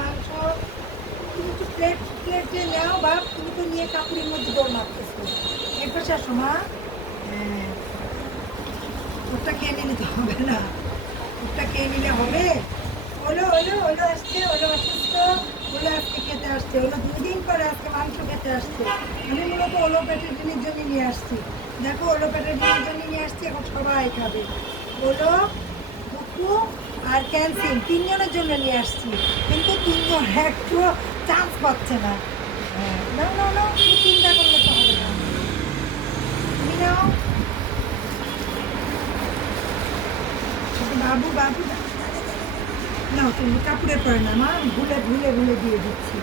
মাংস, তুমি তো প্লেট প্লেটে নাও, বাপ, তুমি তো নিয়ে কাপড়ের মধ্যে দৌড় হ্যাঁ। হবে না। ওটা খেয়ে নিলে হবে। ওলো ওলো ওলো আসছে, ওলো অসুস্থ। ওলো আজকে খেতে আসছে, ওলো দুই দিন পরে আজকে মাংস খেতে আসছে। আমি মূলত ওলো পেটের জন্য নিয়ে আসছি। দেখো, ওলো পেটের দিনের জন্য নিয়ে আসছি, এখন সবাই খাবে। ওলো কুকু আর ক্যান্সিল। তিনজনের জন্য নিয়ে আসছি। কিন্তু তিনজন একটু চান্স পাচ্ছে না। হ্যাঁ না না তুমি চিন্তা করলে তো হবে না। তুমি নাও। বাবু বাবু না তুমি কাপড়ে পরে না মা, ভুলে ভুলে ভুলে দিয়ে দিচ্ছি।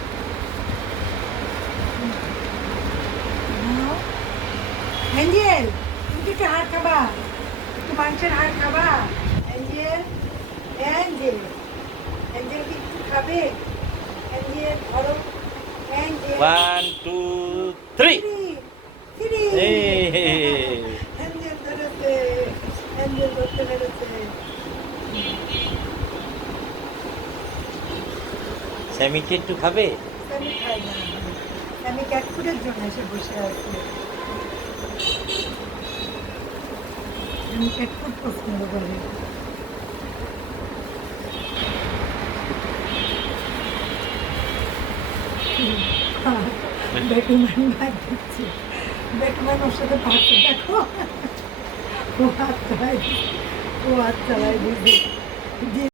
অ্যাঞ্জেল, তুমি কি হাড় খাবা। একটু মাংসের হাড় খাবা। অ্যাঞ্জেল অ্যাঞ্জেল কি একটু খাবে? অ্যাঞ্জেল ধরো। Angel one two three three Angel ধরেছে অ্যাঞ্জেল ধরতে পেরেছে স্যামিকে একটু খাবে? আমি খাই না। আমি ক্যাটফুডের জন্য এসে বসে আছি। আমি ক্যাটফুড পছন্দ করি। বেটুমান ভাত দিচ্ছে বেটুমান ওর সাথে ভাত দেখো। ও হাত চালাই ও হাত চালাই দিদি।